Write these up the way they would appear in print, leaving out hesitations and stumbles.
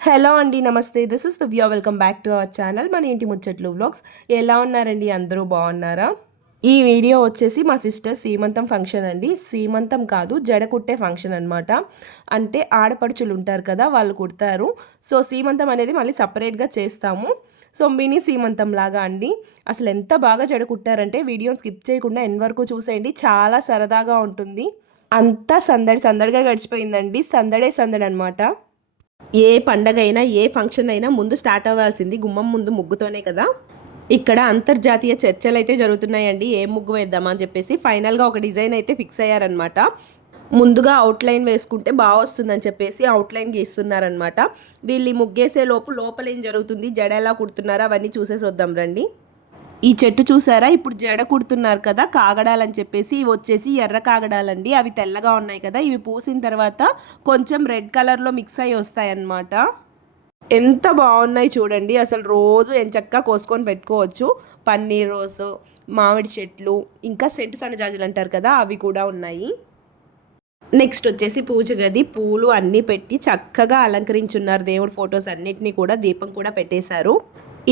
Hello అండి, నమస్తే. This is Divya. Welcome back to our channel మన ఇంటి ముచ్చట్లు వ్లాగ్స్. ఎలా ఉన్నారండి? అందరూ బాగున్నారా? ఈ వీడియో వచ్చేసి మా సిస్టర్ సీమంతం ఫంక్షన్ అండి. సీమంతం కాదు, జడ కుట్టే ఫంక్షన్ అనమాట. అంటే ఆడపడుచులు ఉంటారు కదా, వాళ్ళు కుడతారు. సో సీమంతం అనేది మళ్ళీ సపరేట్గా చేస్తాము. సో మినీ సీమంతం లాగా అండి. అసలు ఎంత బాగా జడ కుట్టారంటే వీడియోని స్కిప్ చేయకుండా ఎండ్ వరకు చూసేయండి. చాలా సరదాగా ఉంటుంది. అంతా సందడి సందడిగా గడిచిపోయిందండి. సందడే సందడి అనమాట. ఏ పండగ అయినా ఏ ఫంక్షన్ అయినా ముందు స్టార్ట్ అవ్వాల్సింది గుమ్మం ముందు ముగ్గుతోనే కదా. ఇక్కడ అంతర్జాతీయ చర్చలు అయితే జరుగుతున్నాయండి. ఏ ముగ్గు వేద్దామా అని చెప్పేసి ఫైనల్గా ఒక డిజైన్ అయితే ఫిక్స్ అయ్యారనమాట. ముందుగా అవుట్లైన్ వేసుకుంటే బాగా వస్తుందని చెప్పేసి అవుట్లైన్ గీస్తున్నారనమాట. వీళ్ళు ముగ్గేసే లోపల ఏం జరుగుతుంది, జడ ఎలా కుడుతున్నారో అవన్నీ చూసేసి వద్దాం రండి. ఈ చెట్టు చూసారా, ఇప్పుడు జడ కుడుతున్నారు కదా, కాగడాలని చెప్పేసి. ఇవి వచ్చేసి ఎర్ర కాగడాలండి. అవి తెల్లగా ఉన్నాయి కదా, ఇవి పూసిన తర్వాత కొంచెం రెడ్ కలర్లో మిక్స్ అయ్యి వస్తాయి అన్నమాట. ఎంత బాగున్నాయి చూడండి. అసలు రోజు ఎంచక్కా కోసుకొని పెట్టుకోవచ్చు. పన్నీర్ రోసు, మామిడి చెట్లు, ఇంకా సెంటు సన్నజాజులు అంటారు కదా, అవి కూడా ఉన్నాయి. నెక్స్ట్ వచ్చేసి పూజ గది. పూలు అన్నీ పెట్టి చక్కగా అలంకరించున్నారు. దేవుడి ఫొటోస్ అన్నిటినీ కూడా, దీపం కూడా పెట్టేశారు.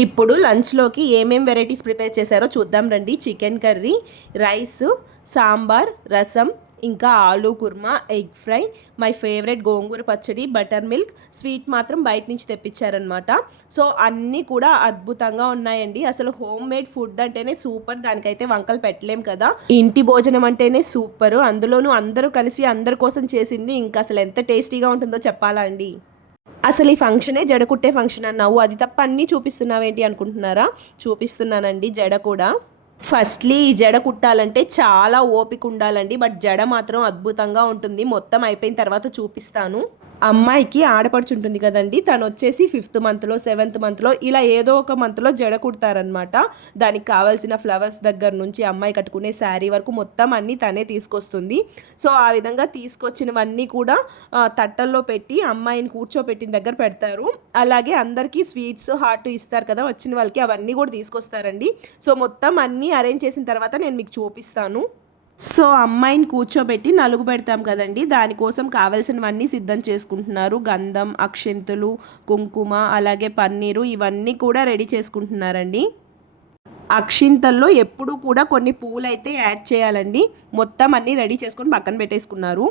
ఇప్పుడు లంచ్లోకి ఏమేం వెరైటీస్ ప్రిపేర్ చేశారో చూద్దాం రండి. Chicken curry, rice, sambar, rasam, ఇంకా aloo kurma, egg fry, my favourite gongura pachadi, butter milk, sweet మాత్రం బయట నుంచి తెప్పించారనమాట. సో అన్నీ కూడా అద్భుతంగా ఉన్నాయండి. అసలు హోమ్ మేడ్ ఫుడ్ అంటేనే సూపర్. దానికైతే వంకలు పెట్టలేం కదా. ఇంటి భోజనం అంటేనే సూపర్. అందులోనూ అందరూ కలిసి అందరి కోసం చేసింది ఇంకా అసలు ఎంత టేస్టీగా ఉంటుందో చెప్పాలా అండి. అసలు ఈ ఫంక్షనే జడ కుట్టే ఫంక్షన్ అన్నావు, అది తప్ప అన్నీ చూపిస్తున్నావేంటి అనుకుంటున్నారా? చూపిస్తున్నానండి జడ కూడా. ఫస్ట్లీ ఈ జడ కుట్టాలంటే చాలా ఓపిక ఉండాలండి. బట్ జడ మాత్రం అద్భుతంగా ఉంటుంది. మొత్తం అయిపోయిన తర్వాత చూపిస్తాను. అమ్మాయికి ఆడపడుచుంటుంది కదండి, తను వచ్చేసి 5th మంత్లో 7th మంత్లో ఇలా ఏదో ఒక మంత్లో జడ కుడతారనమాట. దానికి కావాల్సిన ఫ్లవర్స్ దగ్గర నుంచి అమ్మాయి కట్టుకునే శారీ వరకు మొత్తం అన్నీ తనే తీసుకొస్తుంది. సో ఆ విధంగా తీసుకొచ్చినవన్నీ కూడా తట్టల్లో పెట్టి అమ్మాయిని కూర్చోపెట్టిన దగ్గర పెడతారు. అలాగే అందరికీ స్వీట్స్ హాట్ ఇస్తారు కదా వచ్చిన వాళ్ళకి, అవన్నీ కూడా తీసుకొస్తారండి. సో మొత్తం అన్నీ అరేంజ్ చేసిన తర్వాత నేను మీకు చూపిస్తాను. సో అమ్మాయిని కూర్చోబెట్టి నలుగు పెడతాం కదండి, దానికోసం కావాల్సినవన్నీ సిద్ధం చేసుకుంటున్నారు. గంధం, అక్షింతలు, కుంకుమ, అలాగే పన్నీరు, ఇవన్నీ కూడా రెడీ చేసుకుంటున్నారండి. అక్షింతల్లో ఎప్పుడూ కూడా కొన్ని పువ్వులు అయితే యాడ్ చేయాలండి. మొత్తం అన్నీ రెడీ చేసుకొని పక్కన పెట్టేసుకున్నారు.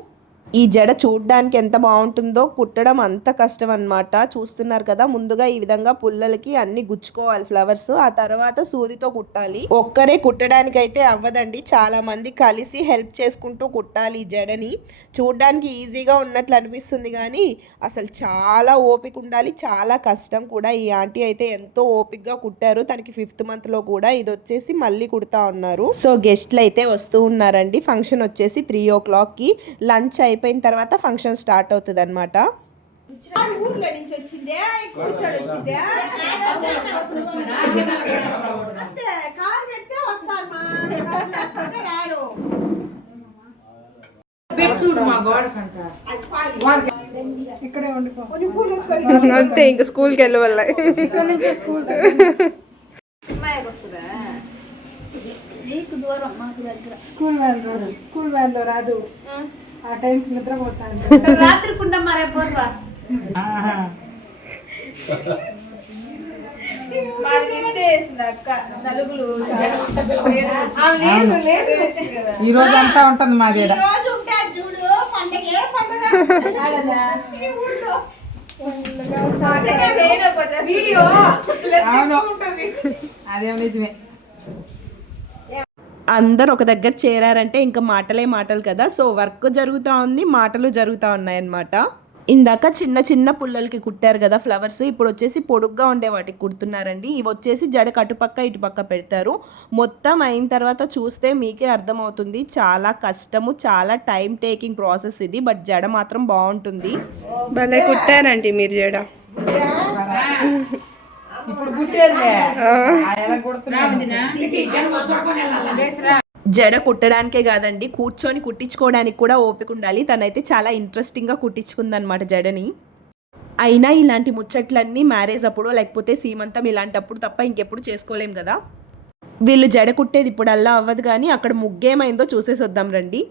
ఈ జడ చూడ్డానికి ఎంత బాగుంటుందో, కుట్టడం అంత కష్టం అనమాట. చూస్తున్నారు కదా, ముందుగా ఈ విధంగా పుల్లలకి అన్ని గుచ్చుకోవాలి ఫ్లవర్స్, ఆ తర్వాత సూదితో కుట్టాలి. ఒక్కరే కుట్టడానికి అయితే అవ్వదండి, చాలా మంది కలిసి హెల్ప్ చేసుకుంటూ కుట్టాలి ఈ జడని. చూడ్డానికి ఈజీగా ఉన్నట్లు అనిపిస్తుంది కానీ అసలు చాలా ఓపిక ఉండాలి, చాలా కష్టం కూడా. ఈ ఆంటీ అయితే ఎంతో ఓపికగా కుట్టారు. తనకి 5th మంత్లో కూడా ఇది వచ్చేసి మళ్ళీ కుడతా ఉన్నారు. సో గెస్ట్లు అయితే వస్తూ ఉన్నారండి. ఫంక్షన్ వచ్చేసి 3 o'clockకి. లంచ్ అయిపోయిన తర్వాత ఫంక్షన్ స్టార్ట్ అవుతుంది అనమాట. అంతే, ఇంకా స్కూల్కి వెళ్ళవల్ల స్కూల్ వ్యాన్లో రాదు. ఆ టైంకి నిద్రపోతాను. రాత్రి కుండ మారైపోతుందా? ఈ రోజు అంతా ఉంటుంది మాది. అదేం నిజమే. అందరు ఒక దగ్గర చేరారంటే ఇంకా మాటలే మాటలు కదా. సో వర్క్ జరుగుతూ ఉంది, మాటలు జరుగుతూ ఉన్నాయన్నమాట. ఇందాక చిన్న చిన్న పుల్లలకి కుట్టారు కదా ఫ్లవర్స్, ఇప్పుడు వచ్చేసి పొడుగ్గా ఉండే వాటికి కుడుతున్నారండి. ఇవి వచ్చేసి జడకు అటుపక్క ఇటుపక్క పెడతారు. మొత్తం అయిన తర్వాత చూస్తే మీకే అర్థమవుతుంది, చాలా కష్టము, చాలా టైం టేకింగ్ ప్రాసెస్ ఇది. బట్ జడ మాత్రం బాగుంటుంది. భలే కుట్టారండి మీరు జడ. జడ కుట్టడానికే కాదండి, కూర్చొని కుట్టించుకోవడానికి కూడా ఓపిక ఉండాలి. తనైతే చాలా ఇంట్రెస్టింగ్గా కుట్టించుకుందనమాట జడని. అయినా ఇలాంటి ముచ్చట్లన్నీ మ్యారేజ్ అప్పుడు లేకపోతే సీమంతం ఇలాంటప్పుడు తప్ప ఇంకెప్పుడు చేసుకోలేం కదా. వీళ్ళు జడ కుట్టేది ఇప్పుడల్లా అవ్వదు కానీ అక్కడ ముగ్గేమైందో చూసేసి వద్దాం రండి.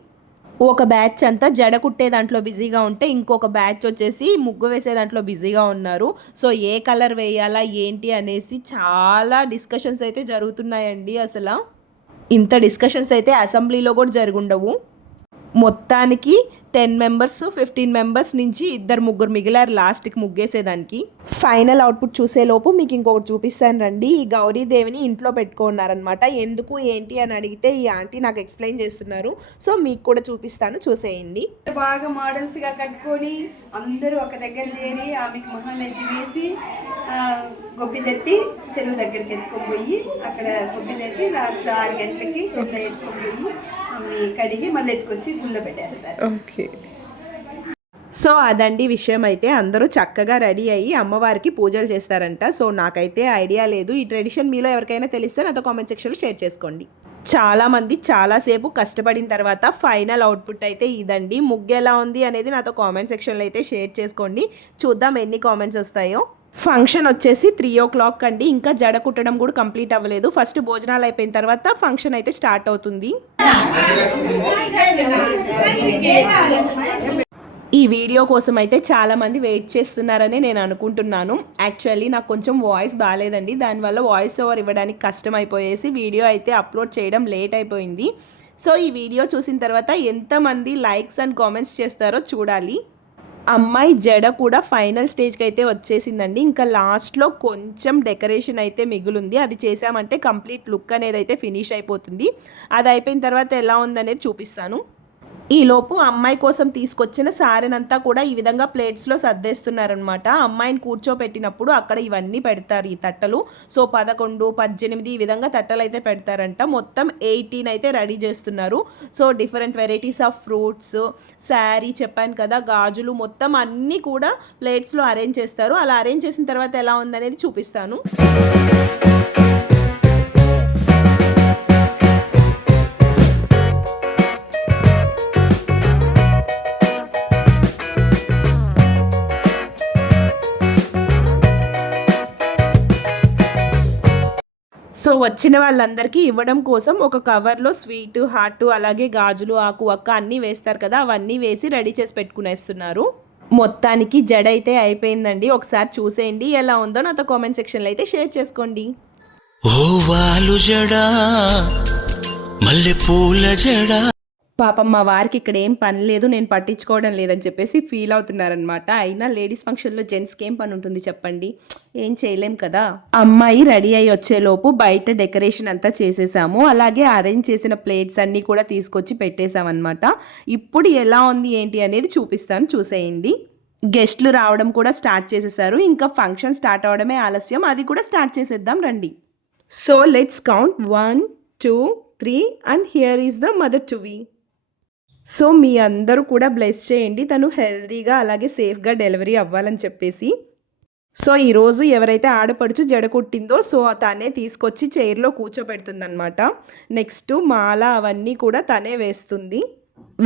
ఒక బ్యాచ్ అంతా జడ కుట్టే దాంట్లో బిజీగా ఉంటే ఇంకొక బ్యాచ్ వచ్చేసి ముగ్గు వేసే దాంట్లో బిజీగా ఉన్నారు. సో ఏ కలర్ వేయాలా ఏంటి అనేసి చాలా డిస్కషన్స్ అయితే జరుగుతున్నాయండి. అసలు ఇంత డిస్కషన్స్ అయితే అసెంబ్లీలో కూడా జరుగుండవు. మొత్తానికి 10 మెంబర్స్ 15 మెంబర్స్ నుంచి 2-3 మిగిలారు లాస్ట్కి ముగ్గేసేదానికి. ఫైనల్ అవుట్పుట్ చూసేలోపు మీకు ఇంకొకటి చూపిస్తాను రండి. ఈ గౌరీదేవిని ఇంట్లో పెట్టుకున్నారనమాట. ఎందుకు ఏంటి అని అడిగితే ఈ ఆంటీ నాకు ఎక్స్ప్లెయిన్ చేస్తున్నారు. సో మీకు కూడా చూపిస్తాను, చూసేయండి. బాగా మోడల్స్గా కట్టుకొని అందరూ ఒక దగ్గర చేరి ఆమెకి మొహం ఎత్తి వేసి గొప్పి తట్టి చెరువు దగ్గరికి ఎత్తుకొని పోయి అక్కడ గొప్పి తట్టి లాస్ట్ 6 గంటలకి చెట్ల ఎత్తుకొని పోయి ఆమె కడిగి మళ్ళీ ఎత్తుకొచ్చి గుళ్ళో పెట్టేస్తారు. ఓకే, సో అదండి విషయం. అయితే అందరూ చక్కగా రెడీ అయ్యి అమ్మవారికి పూజలు చేస్తారంట. సో నాకైతే ఐడియా లేదు. ఈ ట్రెడిషన్ మీలో ఎవరికైనా తెలిస్తే నాతో కామెంట్ సెక్షన్లో షేర్ చేసుకోండి. చాలామంది చాలాసేపు కష్టపడిన తర్వాత ఫైనల్ అవుట్పుట్ అయితే ఇదండి. ముగ్గు ఎలా ఉంది అనేది నాతో కామెంట్ సెక్షన్లో అయితే షేర్ చేసుకోండి. చూద్దాం ఎన్ని కామెంట్స్ వస్తాయో. ఫంక్షన్ వచ్చేసి 3 o'clock అండి. ఇంకా జడ కుట్టడం కూడా కంప్లీట్ అవ్వలేదు. ఫస్ట్ భోజనాలు అయిపోయిన తర్వాత ఫంక్షన్ అయితే స్టార్ట్ అవుతుంది. ఈ వీడియో కోసం అయితే చాలామంది వెయిట్ చేస్తున్నారని నేను అనుకుంటున్నాను. యాక్చువల్లీ నాకు కొంచెం వాయిస్ బాగాలేదండి. దానివల్ల వాయిస్ ఓవర్ ఇవ్వడానికి కష్టం అయిపోయేసి వీడియో అయితే అప్లోడ్ చేయడం లేట్ అయిపోయింది. సో ఈ వీడియో చూసిన తర్వాత ఎంతమంది లైక్స్ అండ్ కామెంట్స్ చేస్తారో చూడాలి. అమ్మాయి జడ కూడా ఫైనల్ స్టేజ్కి అయితే వచ్చేసిందండి. ఇంకా లాస్ట్లో కొంచెం డెకరేషన్ అయితే మిగులుంది. అది చేసామంటే కంప్లీట్ లుక్ అనేది అయితే ఫినిష్ అయిపోతుంది. అది అయిపోయిన తర్వాత ఎలా ఉందనేది చూపిస్తాను. ఈలోపు అమ్మాయి కోసం తీసుకొచ్చిన సారెనంతా కూడా ఈ విధంగా ప్లేట్స్లో సర్దేస్తున్నారనమాట. అమ్మాయిని కూర్చోపెట్టినప్పుడు అక్కడ ఇవన్నీ పెడతారు ఈ తట్టలు. సో 11, 18 ఈ విధంగా తట్టలు అయితే పెడతారంట. మొత్తం 18 అయితే రెడీ చేస్తున్నారు. So different varieties of fruits, sari చెప్పాను కదా, గాజులు మొత్తం అన్నీ కూడా ప్లేట్స్లో అరేంజ్ చేస్తారు. అలా అరేంజ్ చేసిన తర్వాత ఎలా ఉందనేది చూపిస్తాను. సో వచ్చిన వాళ్ళందరికీ ఇవ్వడం కోసం ఒక కవర్లో స్వీట్, హాట్, అలాగే గాజులు, ఆకు, వక్క అన్నీ వేస్తారు కదా, అవన్నీ వేసి రెడీ చేసి పెట్టుకునేస్తున్నారు. మొత్తానికి జడ అయితే అయిపోయిందండి. ఒకసారి చూసేయండి ఎలా ఉందో నాతో కామెంట్ సెక్షన్లో అయితే షేర్ చేసుకోండి. పాపం మా వారికి ఇక్కడ ఏం పని లేదు, నేను పట్టించుకోవడం లేదని చెప్పేసి ఫీల్ అవుతున్నారనమాట. అయినా లేడీస్ ఫంక్షన్లో జెంట్స్కి ఏం పని ఉంటుంది చెప్పండి, ఏం చేయలేం కదా. అమ్మాయి రెడీ అయ్యి వచ్చేలోపు బయట డెకరేషన్ అంతా చేసేసాము. అలాగే అరేంజ్ చేసిన ప్లేట్స్ అన్నీ కూడా తీసుకొచ్చి పెట్టేసామన్నమాట. ఇప్పుడు ఎలా ఉంది ఏంటి అనేది చూపిస్తాను, చూసేయండి. గెస్ట్లు రావడం కూడా స్టార్ట్ చేసేసారు. ఇంకా ఫంక్షన్ స్టార్ట్ అవడమే ఆలస్యం, అది కూడా స్టార్ట్ చేసేద్దాం రండి. So let's count 1, 2, 3 and here is the mother to be. So మీ అందరూ కూడా బ్లెస్ చేయండి, తను హెల్తీగా అలాగే సేఫ్గా డెలివరీ అవ్వాలని చెప్పేసి. సో ఈరోజు ఎవరైతే ఆడపడుచు జడ కుట్టిందో సో తనే తీసుకొచ్చి చైర్లో కూర్చోబెడుతుందనమాట. నెక్స్ట్ మాల అవన్నీ కూడా తనే వేస్తుంది.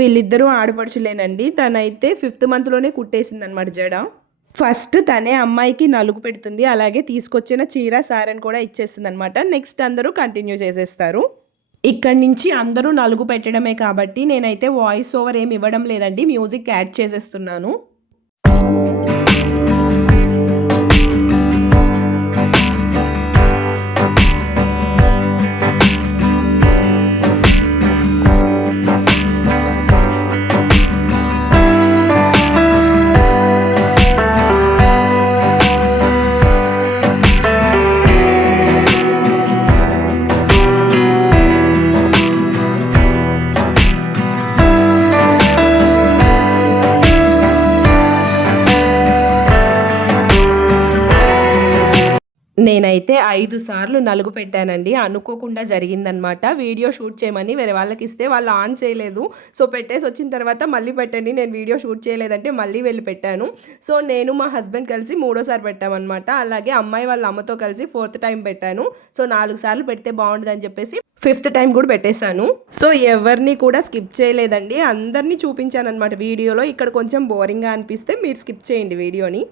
వీళ్ళిద్దరూ ఆడపడుచులేనండి. తనైతే 5th monthలోనే కుట్టేసిందనమాట జడ. ఫస్ట్ తనే అమ్మాయికి నలుగు పెడుతుంది, అలాగే తీసుకొచ్చిన చీర సారని కూడా ఇచ్చేస్తుంది అనమాట. నెక్స్ట్ అందరూ కంటిన్యూ చేసేస్తారు. ఇక్కడి నుంచి అందరూ నలుగు పెట్టడమే కాబట్టి నేనైతే వాయిస్ ఓవర్ ఏమి ఇవ్వడం లేదండి, మ్యూజిక్ యాడ్ చేసేస్తున్నాను. నేనైతే 5 సార్లు నలుగు పెట్టానండి. అనుకోకుండా జరిగిందనమాట. వీడియో షూట్ చేయమని వేరే వాళ్ళకి ఇస్తే వాళ్ళు ఆన్ చేయలేదు. సో పెట్టేసి వచ్చిన తర్వాత మళ్ళీ పెట్టండి, నేను వీడియో షూట్ చేయలేదంటే మళ్ళీ వెళ్ళి పెట్టాను. సో నేను మా హస్బెండ్ కలిసి 3వ సారి పెట్టామన్నమాట. అలాగే అమ్మాయి వాళ్ళ అమ్మతో కలిసి 4th time పెట్టాను. సో 4 సార్లు పెడితే బాగుండదని చెప్పేసి 5th time కూడా పెట్టేశాను. సో ఎవరిని కూడా స్కిప్ చేయలేదండి, అందరినీ చూపించాను అనమాట వీడియోలో. ఇక్కడ కొంచెం బోరింగ్గా అనిపిస్తే మీరు స్కిప్ చేయండి వీడియోని.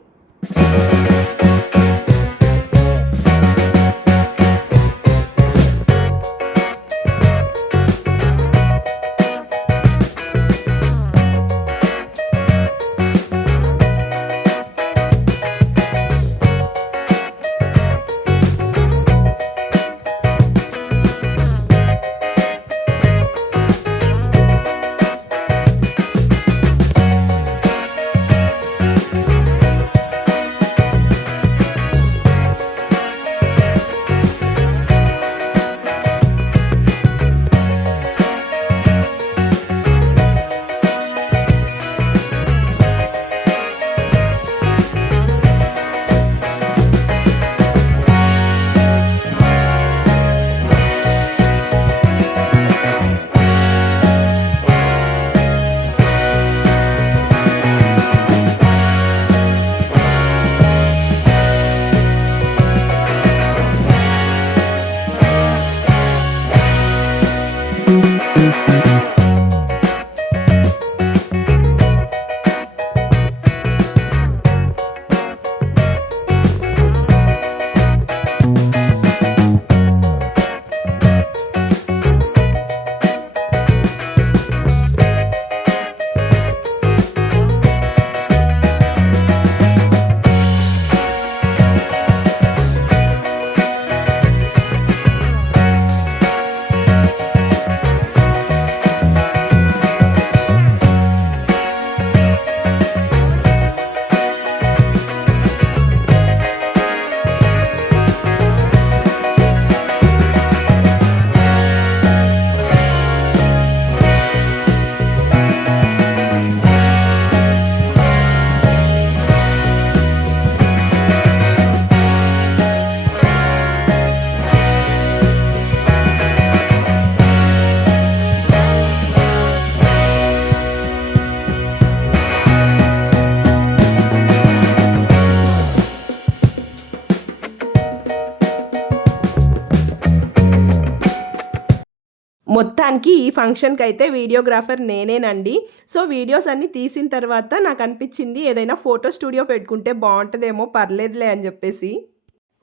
మొత్తానికి ఈ ఫంక్షన్కి అయితే వీడియోగ్రాఫర్ నేనేనండి. సో వీడియోస్ అన్నీ తీసిన తర్వాత నాకు అనిపించింది ఏదైనా ఫోటో స్టూడియో పెట్టుకుంటే బాగుంటుందేమో, పర్లేదులే అని చెప్పేసి.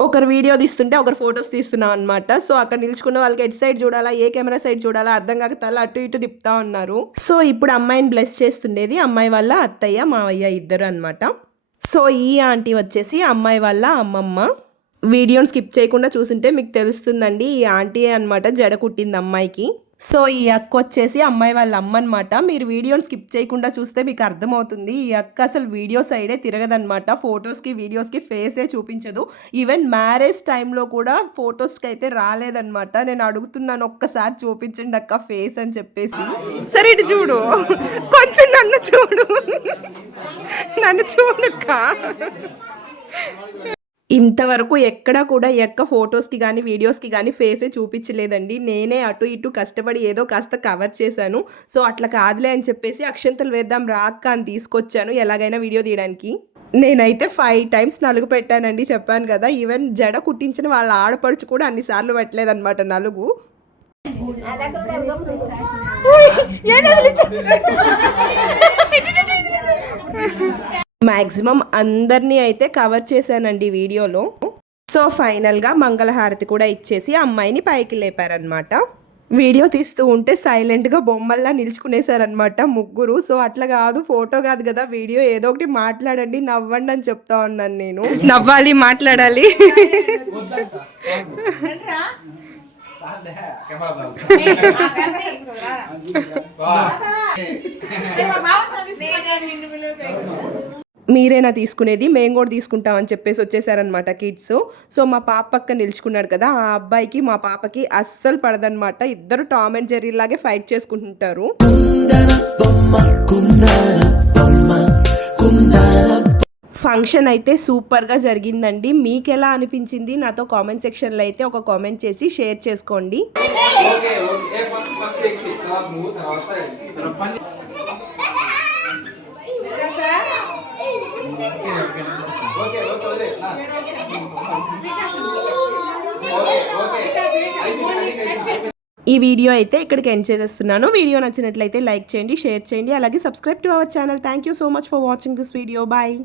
ఒకరు వీడియో తీస్తుంటే ఒకరు ఫొటోస్ తీస్తున్నాం అనమాట. సో అక్కడ నిల్చుకున్న వాళ్ళకి ఎటు సైడ్ చూడాలా, ఏ కెమెరా సైడ్ చూడాలా అర్థం కాక తల అటు ఇటు తిప్పుతా ఉన్నారు. సో ఇప్పుడు అమ్మాయిని బ్లెస్ చేస్తుండేది అమ్మాయి వాళ్ళ అత్తయ్య మావయ్య ఇద్దరు అనమాట. సో ఈ ఆంటీ వచ్చేసి అమ్మాయి వాళ్ళ అమ్మమ్మ. వీడియోని స్కిప్ చేయకుండా చూస్తుంటే మీకు తెలుస్తుందండి, ఈ ఆంటీ అనమాట జడ కుట్టింది అమ్మాయికి. సో ఈ అక్క వచ్చేసి అమ్మాయి వాళ్ళ అమ్మ అనమాట. మీరు వీడియోని స్కిప్ చేయకుండా చూస్తే మీకు అర్థమవుతుంది. ఈ అక్క అసలు వీడియో సైడే తిరగదనమాట. ఫొటోస్కి వీడియోస్కి ఫేసే చూపించదు. ఈవెన్ మ్యారేజ్ టైంలో కూడా ఫొటోస్కి అయితే రాలేదనమాట. నేను అడుగుతున్నాను ఒక్కసారి చూపించండి అక్క ఫేస్ అని చెప్పేసి. సరే ఇటు చూడు, కొంచెం నన్ను చూడు, నన్ను చూడక్క. ఇంతవరకు ఎక్కడ కూడా ఎక్క ఫొటోస్కి కానీ వీడియోస్కి కానీ ఫేసే చూపించలేదండి. నేనే అటు ఇటు కష్టపడి ఏదో కాస్త కవర్ చేశాను. సో అట్లా కాదులే అని చెప్పేసి అక్షంతలు వేద్దాం రాక్క అని తీసుకొచ్చాను ఎలాగైనా వీడియో తీయడానికి. నేనైతే 5 times నలుగు పెట్టానండి, చెప్పాను కదా. ఈవెన్ జడ కుట్టించిన వాళ్ళ ఆడపడుచు కూడా అన్నిసార్లు పెట్టలేదన్నమాట నలుగు. మ్యాక్సిమం అందరినీ అయితే కవర్ చేశానండి వీడియోలో. సో ఫైనల్గా మంగళహారతి కూడా ఇచ్చేసి అమ్మాయిని పైకి లేపారనమాట. వీడియో తీస్తూ ఉంటే సైలెంట్గా బొమ్మల్లా నిల్చుకునేసారనమాట ముగ్గురు. సో అట్లా కాదు, ఫోటో కాదు కదా వీడియో, ఏదో ఒకటి మాట్లాడండి, నవ్వండి అని చెప్తా ఉన్నాను నేను. నవ్వాలి, మాట్లాడాలి. మీరేనా తీసుకునేది, మేము కూడా తీసుకుంటాం అని చెప్పేసి వచ్చేసారనమాట కిడ్స్. సో మా పాప పక్క నిల్చుకున్నాడు కదా, ఆ అబ్బాయికి మా పాపకి అస్సలు పడదనమాట. ఇద్దరు టామ్ అండ్ జెర్రీ లాగే ఫైట్ చేసుకుంటుంటారు. ఫంక్షన్ అయితే సూపర్గా జరిగిందండి. మీకు ఎలా అనిపించింది నాతో కామెంట్ సెక్షన్లో అయితే ఒక కామెంట్ చేసి షేర్ చేసుకోండి. ఈ వీడియో అయితే ఇక్కడికి ఎండ్ చేసేస్తున్నాను. వీడియో నచ్చినట్లయితే లైక్ చేయండి, షేర్ చేయండి, అలాగే subscribe to our channel. Thank you so much for watching this video. Bye.